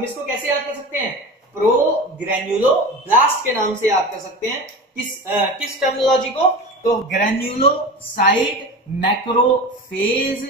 हम इसको कैसे याद कर सकते हैं? प्रोग्रेन्युलोब्लास्ट के नाम से याद कर सकते हैं। किस टर्मिनोलॉजी को? तो granulocyte macrophage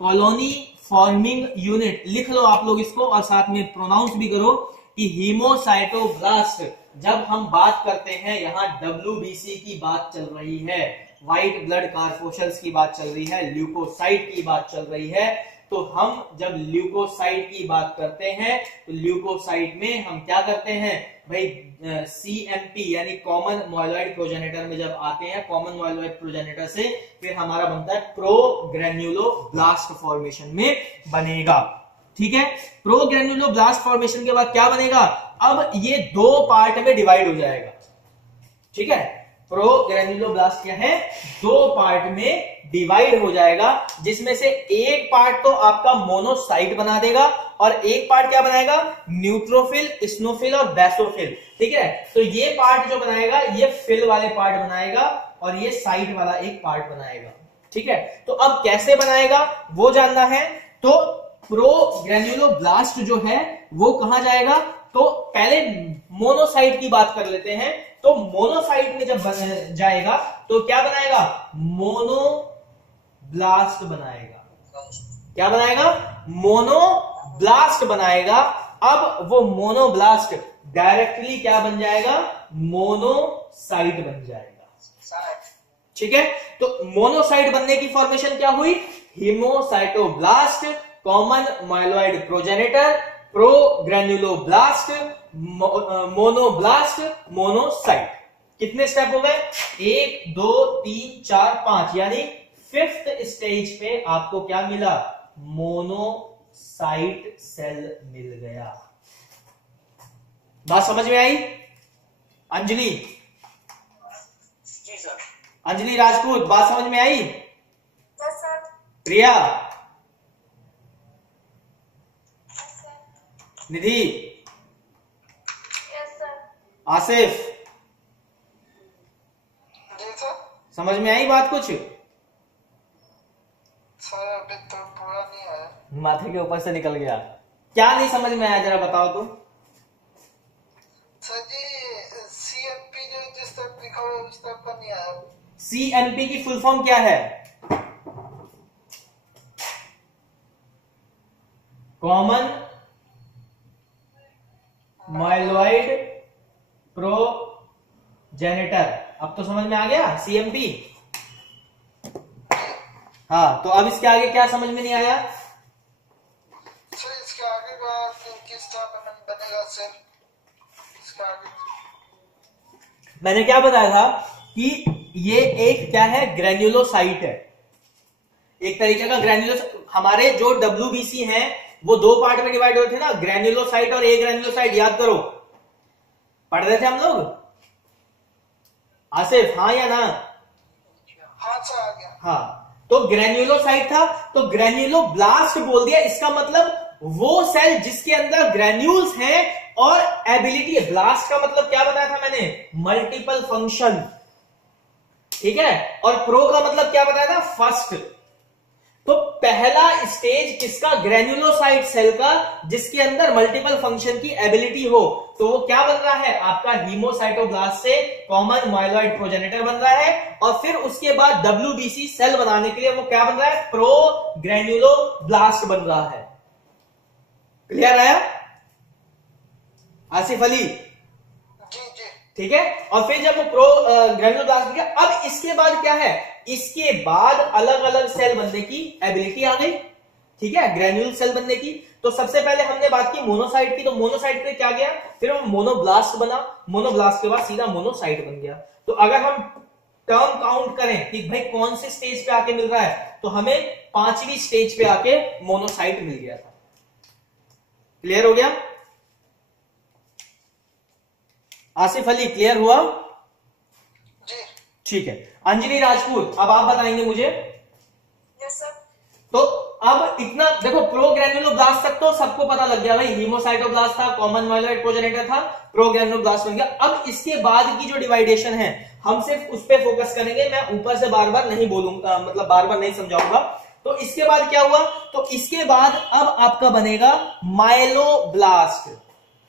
colony forming unit लिख लो आप लोग इसको, और साथ में प्रोनाउंस भी करो कि हीमोसाइटोब्लास्ट। जब हम बात करते हैं, यहां WBC की बात चल रही है, व्हाइट ब्लड कॉर्पोशल्स की बात चल रही है, ल्यूकोसाइट की बात चल रही है। तो हम जब ल्यूकोसाइट की बात करते हैं तो ल्यूकोसाइट में हम क्या करते हैं भाई? CMP यानी कॉमन माइलॉइड प्रोजेनेटर में जब आते हैं, कॉमन माइलॉइड प्रोजेनेटर से फिर हमारा बनता है प्रोग्रेन्युलोब्लास्ट फॉर्मेशन में बनेगा। ठीक है, प्रोग्रेन्युलोब्लास्ट फॉर्मेशन के बाद क्या बनेगा? अब ये दो पार्ट में डिवाइड हो जाएगा। ठीक है, प्रोग्रेन्युलोब्लास्ट क्या है? दो पार्ट में डिवाइड हो जाएगा, जिसमें से एक पार्ट तो आपका मोनोसाइट बना देगा और एक पार्ट क्या बनाएगा? न्यूट्रोफिल, स्नोफिल और बेसोफिल। ठीक है, तो ये पार्ट जो बनाएगा ये फिल वाले पार्ट बनाएगा और ये साइट वाला एक पार्ट बनाएगा। ठीक है, तो अब कैसे बनाएगा वो जानना है। तो प्रोग्रेन्युलोब्लास्ट जो है वो कहां जाएगा? तो पहले मोनोसाइट की बात कर लेते हैं। तो मोनोसाइट में जब जाएगा तो क्या बनाएगा? मोनोब्लास्ट बनाएगा। क्या बनाएगा? मोनोब्लास्ट बनाएगा। अब वो मोनोब्लास्ट डायरेक्टली क्या बन जाएगा? मोनोसाइट बन जाएगा। ठीक है, तो मोनोसाइट बनने की फॉर्मेशन क्या हुई? हीमोसाइटोब्लास्ट, common myeloid progenitor, प्रोग्रेन्युलोब्लास्ट, monoblast, monocyte. कितने स्टेप हो गए? 1 2 3 4 5, यानी 5th स्टेज पे आपको क्या मिला? मोनोसाइट सेल मिल गया। बात समझ में आई? अंजलि, जी सर। अंजलि राजपूत, बात समझ में आई? Yes sir. Priya, Nidhi, yes sir. Asif, जी सर। समझ में आई बात कुछ? सर अभी तो पूरा नहीं आया। माथे के ऊपर से निकल गया। क्या नहीं समझ में आया, जरा बताओ तुम। सर जी CMP जो जिस तरफ लिखा हुआ है उस तरफ का नहीं आया। CMP की फुल फॉर्म क्या है? Common myeloid progenitor. अब तो समझ में आ गया CMP। हाँ, तो अब इसके आगे क्या समझ में नहीं आया? सर इसके आगे का किस तरह बनेगा सर? इसके आगे मैंने क्या बताया था कि ये एक क्या है? ग्रेन्युलोसाइट है, एक तरीके का ग्रेन्युलोस। हमारे जो WBC हैं वो दो पार्ट में डिवाइड होते थे ना, ग्रेन्युलोसाइट और ए ग्रेन्युलोसाइट। याद करो, पढ़ रहे थे हम लोग? आसिफ, हाँ या ना? हाँ सर आ गया। हाँ, तो ग्रेन्युलोसाइट था तो ग्रेन्युलोब्लास्ट बोल दिया। इसका मतलब वो सेल जिसके अंदर ग्रेन्यूल्स हैं और एबिलिटी है। ब्लास्ट का मतलब क्या बताया था मैंने? Multiple function. ठीक है, और प्रो का मतलब क्या बताया था? फर्स्ट। तो पहला स्टेज किसका? ग्रेन्युलोसाइट सेल का, जिसके अंदर मल्टीपल फंक्शन की एबिलिटी हो। तो वो क्या बन रहा है? आपका हीमोसाइटोब्लास्ट से कॉमन माइलॉइड प्रोजेनेटर बन रहा है, और फिर उसके बाद WBC सेल बनाने के लिए वो क्या बन रहा है? प्रोग्रेन्युलोब्लास्ट बन रहा है। क्लियर आया आसिफ अली? जी जी। ठीक है, और फिर जब वो प्रोग्रेन्युलोब्लास्ट बन गया, अब इसके बाद क्या है? इसके बाद अलग अलग सेल बनने की एबिलिटी आ गई। ठीक है, ग्रेन्यूल सेल बनने की। तो सबसे पहले हमने बात की मोनोसाइट की, तो मोनोसाइट पे क्या गया? फिर वो मोनोब्लास्ट बना, मोनोब्लास्ट के बाद सीधा मोनोसाइट बन गया। तो अगर हम टर्म काउंट करें कि भाई कौन से स्टेज पे आके मिल रहा है, तो हमें 5वीं स्टेज पे आके मोनोसाइट मिल गया था। क्लियर हो गया? आसिफ अली क्लियर हुआ? जी। ठीक है, अंजलि राजपूत, अब आप बताएंगे मुझे। Yes sir. तो अब इतना देखो, प्रोग्रेन्युलोब्लास्ट तक तो सबको पता लग गया भाई, हीमोसाइटोब्लास्ट था, कॉमन माइलॉइड प्रोजेनेटर था, प्रोग्रेन्युलोब्लास्ट बन गया। अब इसके बाद की जो डिवाइडेशन है हम सिर्फ उस पर फोकस करेंगे। मैं ऊपर से बार बार नहीं बोलूंगा, मतलब बार बार नहीं समझाऊंगा। तो इसके बाद क्या हुआ, तो इसके बाद अब आपका बनेगा माइलोब्लास्ट।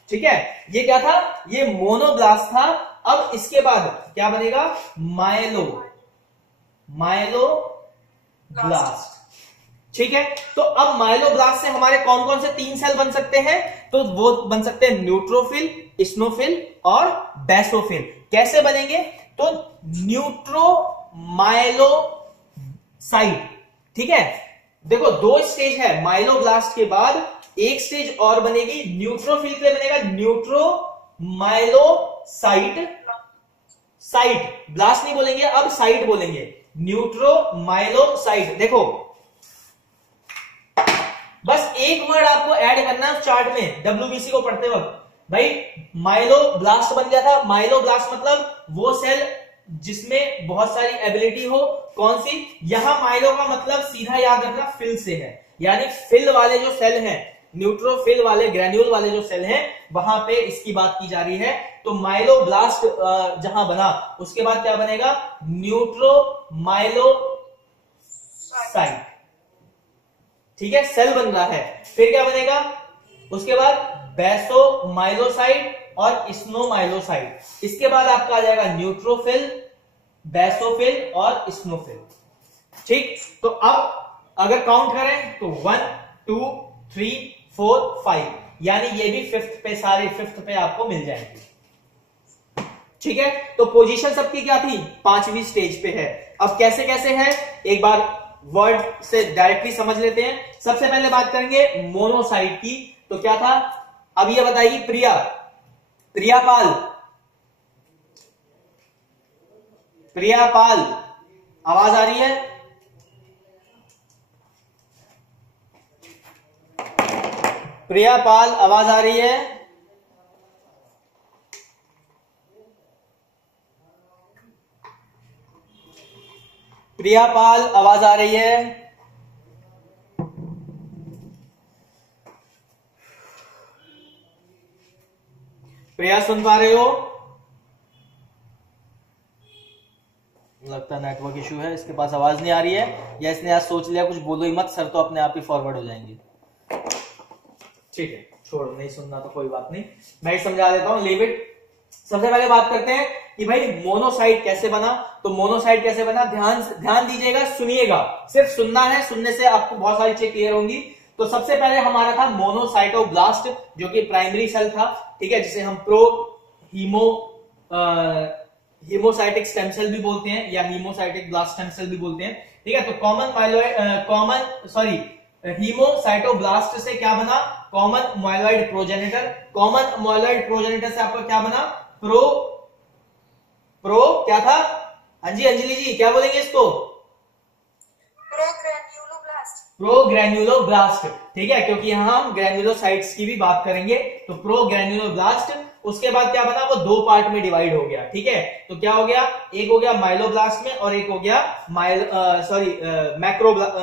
ठीक है, ये क्या था, ये मोनोब्लास्ट था। अब इसके बाद क्या बनेगा, माइलोब्लास्ट। ठीक है, तो अब माइलोब्लास्ट से हमारे कौन कौन से 3 सेल बन सकते हैं, तो वो बन सकते हैं न्यूट्रोफिल, इस्नोफिल और बेसोफिल। कैसे बनेंगे, तो न्यूट्रोमाइलोसाइट। ठीक है, देखो 2 स्टेज है, माइलोब्लास्ट के बाद एक स्टेज और बनेगी, न्यूट्रोफिल के लिए बनेगा न्यूट्रोमाइलोसाइट। साइट, ब्लास्ट नहीं बोलेंगे, अब साइट बोलेंगे, न्यूट्रोमाइलोसाइट। देखो बस एक वर्ड आपको ऐड करना है उस चार्ट में डब्ल्यूबीसी को पढ़ते वक्त। भाई माइलोब्लास्ट बन गया था, माइलोब्लास्ट मतलब वो सेल जिसमें बहुत सारी एबिलिटी हो। कौन सी, यहां माइलो का मतलब सीधा याद रखना फिल से है, यानी फिल वाले जो सेल हैं, न्यूट्रोफिल वाले, ग्रेन्यूल वाले जो सेल हैं, वहां पे इसकी बात की जा रही है। तो माइलोब्लास्ट जहां बना, उसके बाद क्या बनेगा, न्यूट्रोमाइलोसाइट। ठीक है, सेल बन रहा है। फिर क्या बनेगा, उसके बाद बेसोमाइलोसाइट और इस्नोमाइलोसाइट। इसके बाद आपका आ जाएगा न्यूट्रोफिल, बेसोफिल और इस्नोफिल। ठीक, तो अब अगर काउंट करें तो 1 2 3 4 5, यानी ये भी 5th पे, सारे 5th पे आपको मिल जाएंगे। ठीक है, तो पोजीशन सबकी क्या थी, 5वीं स्टेज पे है। अब कैसे कैसे है, एक बार वर्ड से डायरेक्टली समझ लेते हैं। सबसे पहले बात करेंगे मोनोसाइट की, तो क्या था, अब ये बताएगी प्रियापाल, आवाज आ रही है, प्रियापाल आवाज आ रही है, प्रियापाल आवाज आ रही है, प्रिया सुन पा रहे हो, लगता है नेटवर्क इशू है, इसके पास आवाज नहीं आ रही है, या इसने आज सोच लिया कुछ बोलो ही मत सर, तो अपने आप ही फॉरवर्ड हो जाएंगे। ठीक है, छोड़ो, नहीं सुनना तो कोई बात नहीं, मैं समझा देता हूं, लीव इट। सबसे पहले बात करते हैं कि भाई मोनोसाइट कैसे बना। तो मोनोसाइट कैसे बना, ध्यान दीजिएगा, सुनिएगा, सिर्फ सुनना है, सुनने से आपको बहुत सारी चीजें क्लियर होंगी। तो सबसे पहले हमारा था मोनोसाइटोब्लास्ट, जो कि प्राइमरी सेल था। ठीक है, जिसे हम हीमोसाइटिक स्टेम सेल भी बोलते हैं, या हीमोसाइटिक ब्लास्ट स्टेम सेल भी बोलते हैं। ठीक है, तो हीमोसाइटोब्लास्ट से क्या बना, common myeloid progenitor. Common myeloid progenitor से आपका क्या बना, प्रो क्या था, हाँ जी अंजलि जी क्या बोलेंगे इसको, प्रोग्रेन्युलोब्लास्ट। ठीक है, क्योंकि यहां हम ग्रेन्युलोसाइट्स की भी बात करेंगे, तो प्रोग्रेन्युलोब्लास्ट। उसके बाद क्या बना, वो 2 पार्ट में डिवाइड हो गया। ठीक है, तो क्या हो गया, एक हो गया माइलोब्लास्ट में और एक हो गया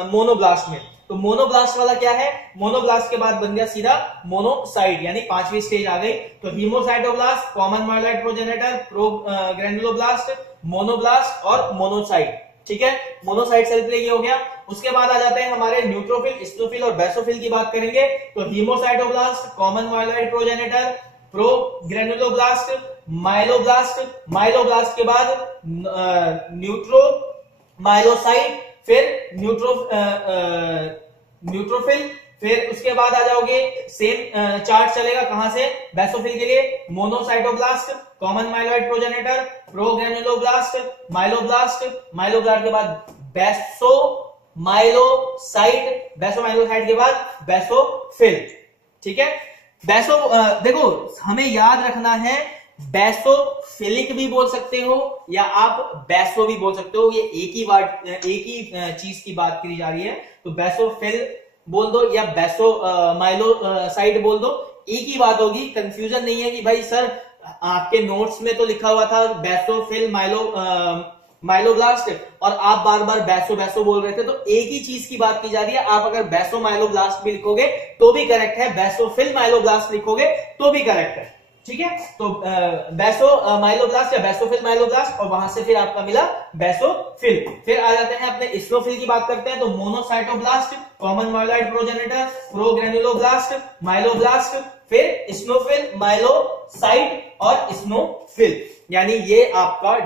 मोनोब्लास्ट में। तो मोनोब्लास्ट वाला क्या है, मोनोब्लास्ट के बाद बन गया सीधा मोनोसाइट, यानी 5वीं स्टेज आ गई। तो हीमोसाइटोब्लास्ट, कॉमन माइलॉइड प्रोजेनेटर, प्रोग्रेन्युलोब्लास्ट, मोनोब्लास्ट और मोनोसाइट। ठीक है, मोनोसाइट सेल के लिए ये हो गया। उसके बाद आ जाते हैं हमारे न्यूट्रोफिल, इस्नोफिल और बेसोफिल की बात करेंगे। तो हीमोसाइटोब्लास्ट, कॉमन माइलॉइड प्रोजेनेटर, प्रोग्रेन्युलोब्लास्ट, माइलोब्लास्ट के बाद न्यूट्रोमाइलोसाइट, फिर न्यूट्रोफिल, फिर उसके बाद आ जाओगे, सेम चार्ट चलेगा कहां से, बेसोफिल के लिए मोनोसाइटोब्लास्ट, कॉमन माइलॉइड प्रोजेनेटर, प्रोग्रेन्युलोब्लास्ट, माइलोब्लास्ट के बाद बेसोमाइलोसाइट के बाद बेसोफिल। ठीक है, देखो हमें याद रखना है, बेसोफिलिक भी बोल सकते हो या आप बेसो भी बोल सकते हो, ये एक ही चीज की बात करी जा रही है। तो बेसोफिल बोल दो या बेसोमाइलोसाइट बोल दो, एक ही बात होगी। कंफ्यूजन नहीं है कि भाई सर आपके नोट्स में तो लिखा हुआ था बेसोफिल माइलोब्लास्ट और आप बार बार बेसो बोल रहे थे, तो एक ही चीज की बात की जा रही है। आप अगर बेसोमाइलोब्लास्ट भी लिखोगे तो भी करेक्ट है, बेसोफिल माइलोब्लास्ट लिखोगे तो भी करेक्ट है। ठीक है, तो बेसो माइलोब्लास्ट या बेसोफिल माइलोब्लास्ट, और वहां से फिर आपका मिला बेसोफिल। फिर आ जाते हैं अपने स्नोफिल की बात करते हैं, तो मोनोसाइटोब्लास्ट, कॉमन माइलॉइड प्रोजेनिटर, प्रोग्रेनुलोब्लास्ट, माइलोब्लास्ट, फिर स्नोफिल, माइलोसाइट और स्नोफिल, यानी ये आपका